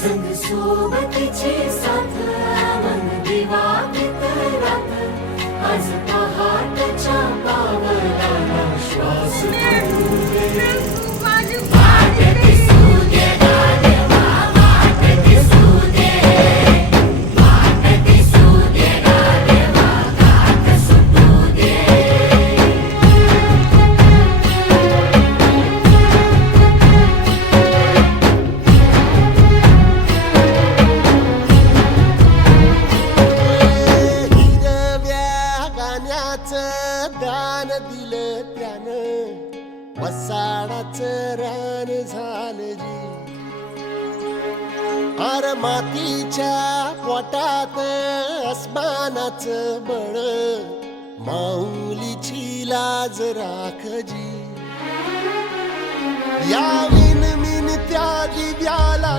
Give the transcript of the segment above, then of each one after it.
संग सोबतीची साथ मन दिवा रात आज गाण्याचं दान दिलं त्यानं. वसाडाचं रान झालं जी. अर मातीच्या पोटात अस्मानाचं बळ. माऊलीची लाज राखजी या विन मिन त्या दिव्याला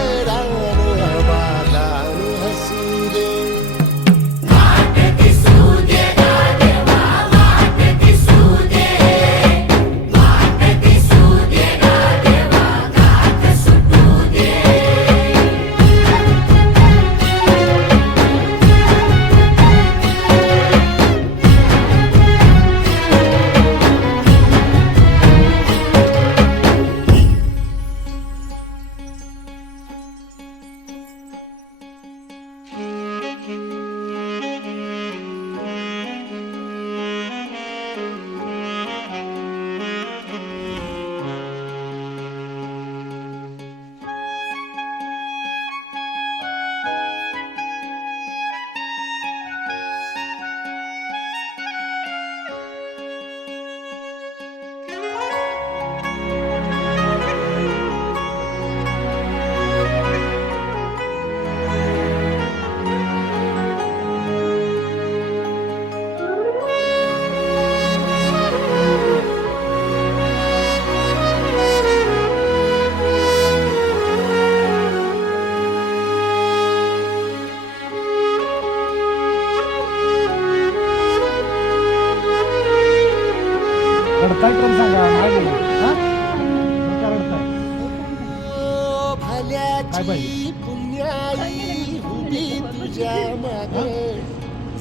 पाहिजे? पुण्याई उभी तुझ्या माग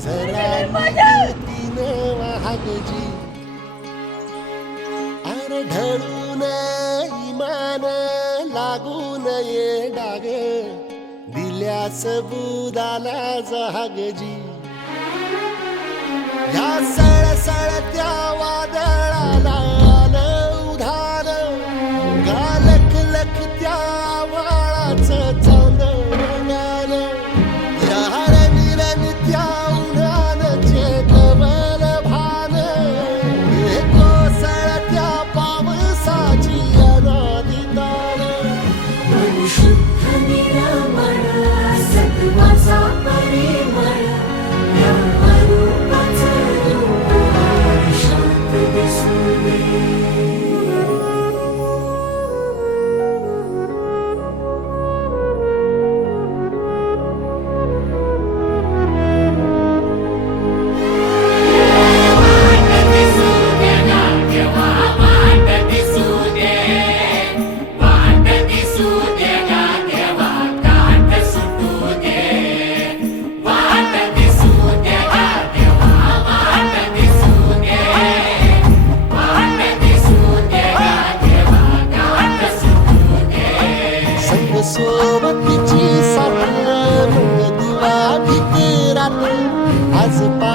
जरा तीन वाहगजी अरे ढळून इमान लागून ये डाग. दिल्यास बुदाला जहागजी. या सळसळत्या वादळाला मन शुद्ध सोबतीची साथ